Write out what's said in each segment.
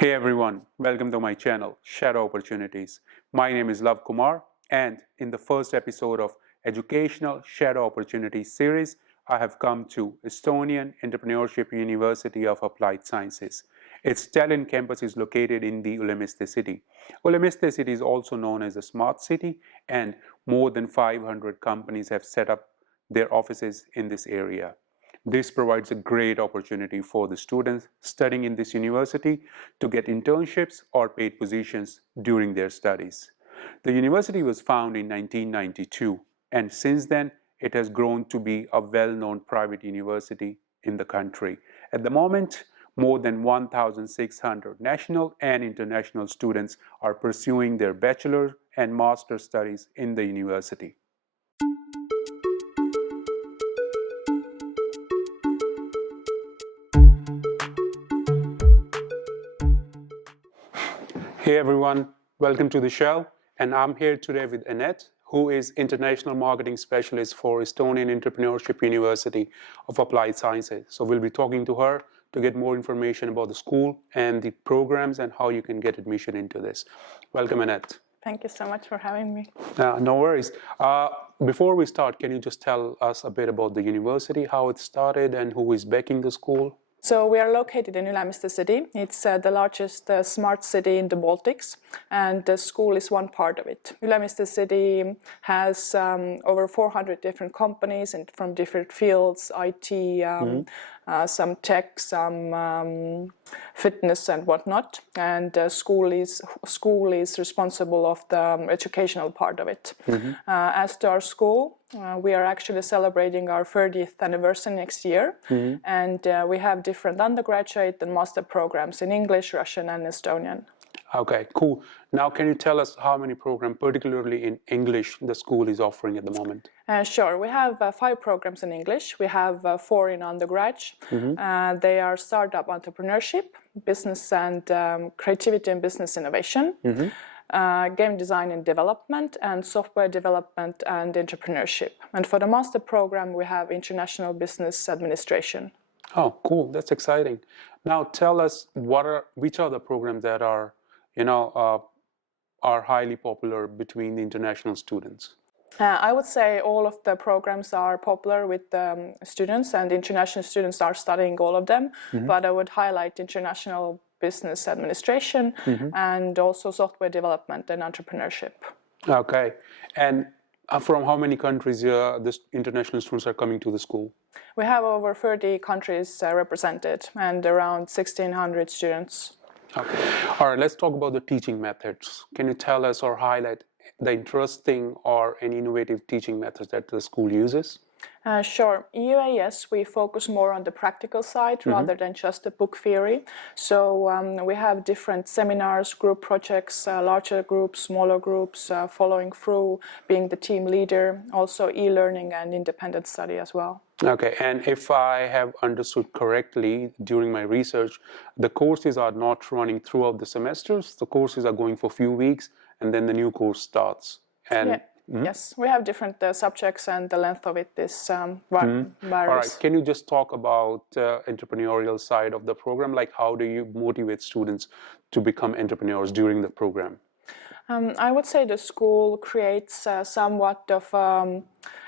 Hey everyone, welcome to my channel, Shadow Opportunities. My name is Lav Kumar, and in the first episode of Educational Shadow Opportunities series, I have come to Estonian Entrepreneurship University of Applied Sciences. Its Tallinn campus is located in the Ülemiste city. Ülemiste city is also known as a smart city, and more than 500 companies have set up their offices in this area. This provides a great opportunity for the students studying in this university to get internships or paid positions during their studies. The university was founded in 1992, and since then it has grown to be a well-known private university in the country. At the moment, more than 1,600 national and international students are pursuing their bachelor and master studies in the university. Hey everyone, welcome to the show, and I'm here today with Anete, who is International Marketing Specialist for Estonian Entrepreneurship University of Applied Sciences. So we'll be talking to her to get more information about the school and the programs and how you can get admission into this. Welcome, Anete. Thank you so much for having me. No worries. Before we start, can you just tell us a bit about the university, how it started and who is backing the school? So we are located in Ülemiste city. It's the largest smart city in the Baltics, and the school is one part of it. Ülemiste city has over 400 different companies and from different fields, IT, some tech, some fitness and whatnot. And school is responsible of the educational part of it. As to our school, we are actually celebrating our 30th anniversary next year, and we have different undergraduate and master programs in English, Russian, and Estonian. Okay, cool. Now, can you tell us how many programs, particularly in English, the school is offering at the moment? Sure. We have 5 programs in English. We have 4 in undergrad. They are startup entrepreneurship, business and creativity and business innovation, game design and development, and software development and entrepreneurship. And for the master program, we have international business administration. Oh, cool. That's exciting. Now, tell us which are the programs that are highly popular between the international students? I would say all of the programs are popular with students, and international students are studying all of them. But I would highlight international business administration and also software development and entrepreneurship. Okay. And from how many countries the international students are coming to the school? We have over 30 countries represented and around 1,600 students. Okay. All right, let's talk about the teaching methods. Can you tell us or highlight the interesting or any innovative teaching methods that the school uses? Sure. UAS, we focus more on the practical side rather than just the book theory. So we have different seminars, group projects, larger groups, smaller groups, following through, being the team leader, also e-learning and independent study as well. Okay, and if I have understood correctly during my research, the courses are not running throughout the semesters. The courses are going for a few weeks and then the new course starts. And Yes, we have different subjects, and the length of it is varies. All right, can you just talk about entrepreneurial side of the program? Like, how do you motivate students to become entrepreneurs during the program? I would say the school creates somewhat of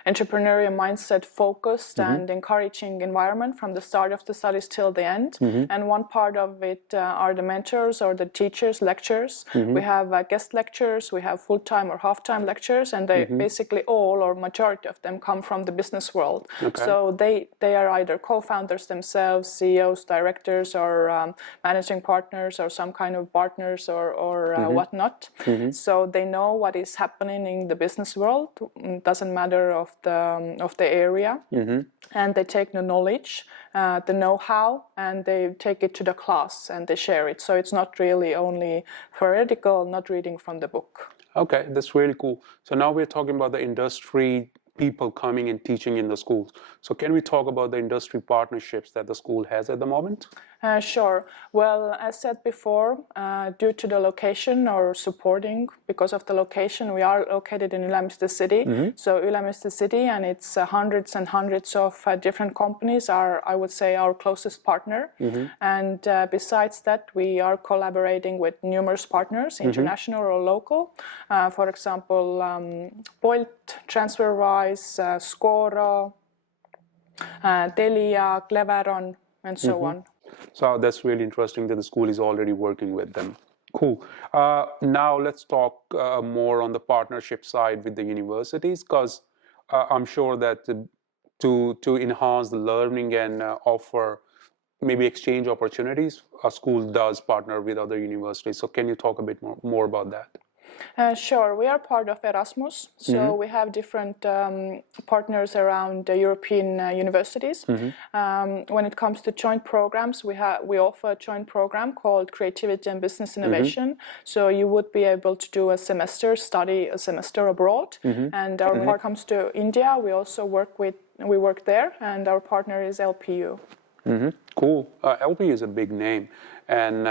entrepreneurial mindset focused and encouraging environment from the start of the studies till the end. And one part of it are the mentors or the teachers, lectures. We have guest lectures, we have full-time or half-time lectures, and they basically all or majority of them come from the business world. Okay. So they are either co-founders themselves, CEOs, directors, or managing partners, or some kind of partners or whatnot. So they know what is happening in the business world. It doesn't matter of the area, and they take the knowledge, the know-how, and they take it to the class and they share it. So it's not really only theoretical, not reading from the book. Okay, that's really cool. So now we're talking about the industry people coming and teaching in the schools. So can we talk about the industry partnerships that the school has at the moment? Sure. Well, as said before, due to the location or supporting, because of the location, we are located in Ülemiste city. So Ülemiste city and its hundreds and hundreds of different companies are, I would say, our closest partner. And besides that, we are collaborating with numerous partners, international or local. For example, Bolt, TransferWise, Scoro, Telia, Cleveron, and so on. So that's really interesting that the school is already working with them. Cool. Now let's talk more on the partnership side with the universities, because I'm sure that to enhance the learning and offer maybe exchange opportunities, a school does partner with other universities. So can you talk a bit more about that? Sure, we are part of Erasmus, so we have different partners around the European universities. When it comes to joint programs, we offer a joint program called Creativity and Business Innovation. So you would be able to do study a semester abroad. And our part comes to India. We also work there, and our partner is LPU. Cool. LPU is a big name, and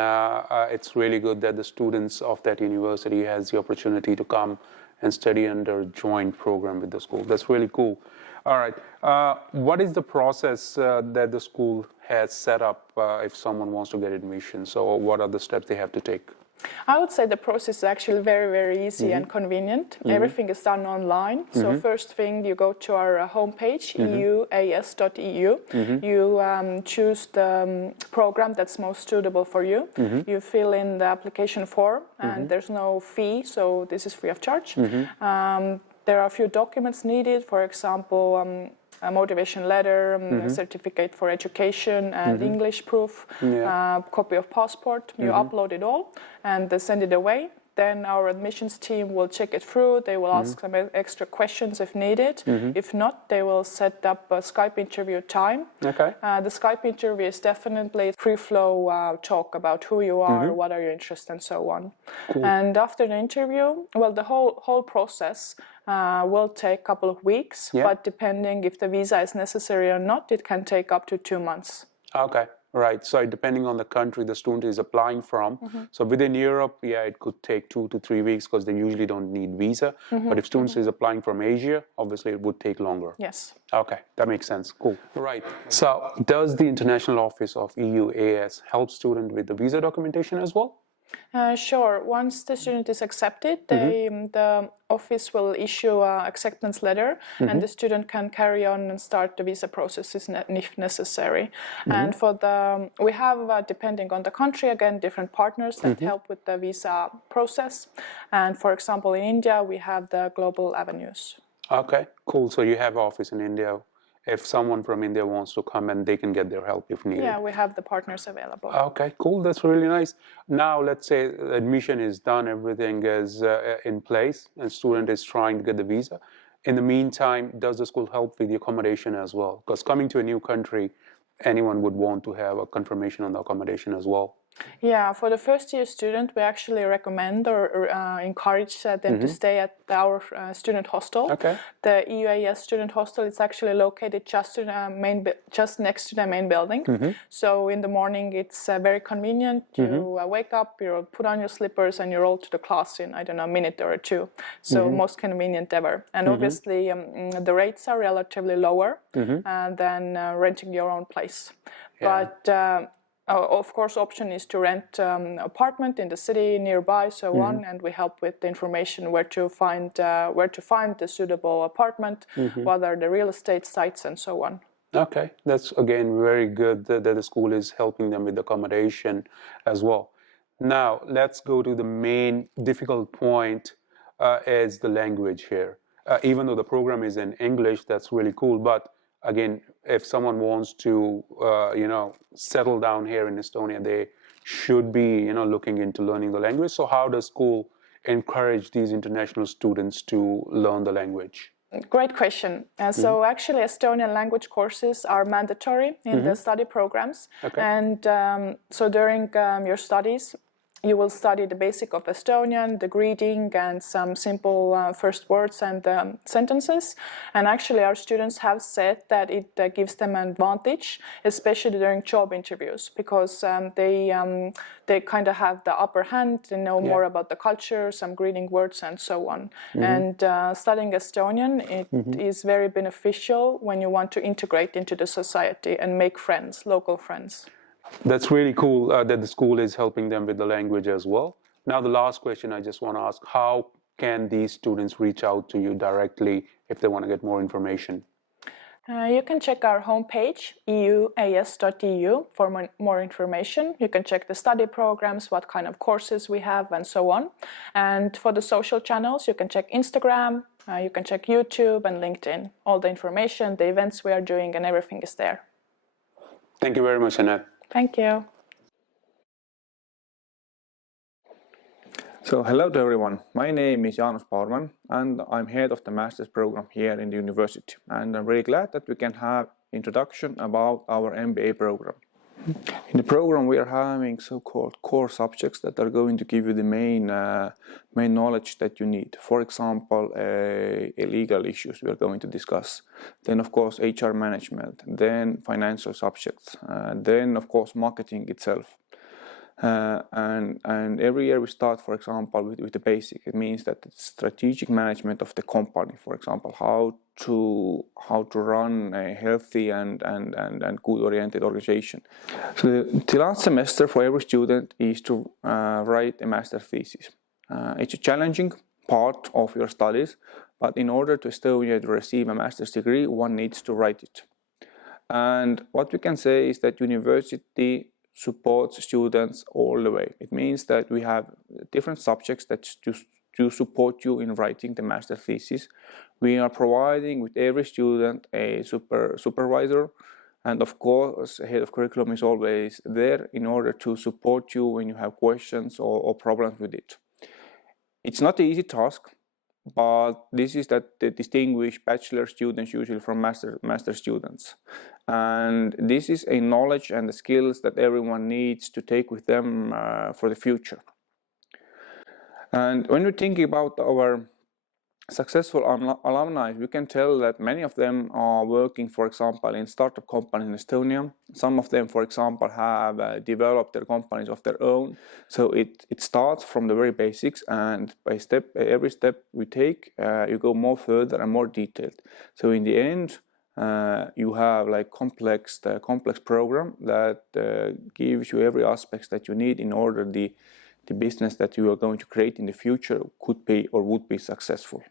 it's really good that the students of that university has the opportunity to come and study under a joint program with the school. That's really cool. All right. What is the process that the school has set up if someone wants to get admission? So what are the steps they have to take? I would say the process is actually very, very easy and convenient. Everything is done online. So first thing, you go to our homepage, euas.eu. You choose the program that's most suitable for you. You fill in the application form, and there's no fee, so this is free of charge. There are a few documents needed, for example, a motivation letter, a certificate for education, and English proof, copy of passport. You upload it all and they send it away. Then our admissions team will check it through. They will ask some extra questions if needed. If not, they will set up a Skype interview time. Okay. The Skype interview is definitely free-flow talk about who you are, what are your interests, and so on. Cool. And after the interview, well, the whole process will take a couple of weeks, but depending if the visa is necessary or not, it can take up to 2 months. Okay. Right. So depending on the country the student is applying from. So within Europe, it could take 2 to 3 weeks because they usually don't need visa. But if students is applying from Asia, obviously it would take longer. Yes. Okay, that makes sense. Cool. Right. So does the International Office of EUAS help students with the visa documentation as well? Sure. Once the student is accepted, the office will issue an acceptance letter, and the student can carry on and start the visa processes if necessary. And we have, depending on the country, again, different partners that help with the visa process. And for example, in India, we have the Global Avenues. Okay, cool. So you have office in India. If someone from India wants to come, and they can get their help if needed. Yeah, we have the partners available. Okay, cool. That's really nice. Now, let's say admission is done, everything is in place, and student is trying to get the visa. In the meantime, does the school help with the accommodation as well? Because coming to a new country, anyone would want to have a confirmation on the accommodation as well. Yeah, for the first year student, we actually recommend or encourage them to stay at our student hostel. Okay. The EUAS student hostel is actually located just next to the main building. So in the morning, it's very convenient. You wake up, you put on your slippers, and you roll to the class in, I don't know, a minute or two. So most convenient ever. And obviously, the rates are relatively lower than renting your own place. But of course, option is to rent apartment in the city nearby, so on, and we help with the information where to find the suitable apartment, what are the real estate sites, and so on. Okay, that's again very good that the school is helping them with accommodation as well. Now let's go to the main difficult point, is the language here. Even though the program is in English, that's really cool, but again, if someone wants to, settle down here in Estonia, they should be, looking into learning the language. So how does school encourage these international students to learn the language? Great question. So actually, Estonian language courses are mandatory in the study programs. Okay. And so during your studies, you will study the basic of Estonian, the greeting and some simple first words and sentences. And actually our students have said that it gives them an advantage, especially during job interviews, because they kind of have the upper hand, they know more about the culture, some greeting words and so on. And studying Estonian, it is very beneficial when you want to integrate into the society and make friends, local friends. That's really cool that the school is helping them with the language as well. Now, the last question I just want to ask, how can these students reach out to you directly if they want to get more information? You can check our homepage, euas.eu, for more information. You can check the study programs, what kind of courses we have, and so on. And for the social channels, you can check Instagram, you can check YouTube and LinkedIn. All the information, the events we are doing, and everything is there. Thank you very much, Anette. Thank you. So hello to everyone, my name is Janus Paurman and I'm head of the master's program here in the university, and I'm really glad that we can have introduction about our MBA program. In the program we are having so-called core subjects that are going to give you the main knowledge that you need. For example, legal issues we are going to discuss, then of course HR management, then financial subjects, then of course marketing itself. And every year we start, for example, with the basic. It means that it's strategic management of the company, for example, how to run a healthy and good oriented organization. So the last semester for every student is to write a master thesis. It's a challenging part of your studies, but in order to Estonia to receive a master's degree, one needs to write it. And what we can say is that university supports students all the way. It means that we have different subjects that to support you in writing the master thesis. We are providing with every student a supervisor, and of course a head of curriculum is always there in order to support you when you have questions or problems with it. It's not an easy task, but this is that the distinguished bachelor students usually from master students. And this is a knowledge and the skills that everyone needs to take with them for the future. And when we're thinking about our successful alumni, we can tell that many of them are working, for example, in startup companies in Estonia. Some of them, for example, have developed their companies of their own. So it starts from the very basics, and by every step we take, you go more further and more detailed. So in the end, you have like complex program that gives you every aspect that you need in order the business that you are going to create in the future could be or would be successful.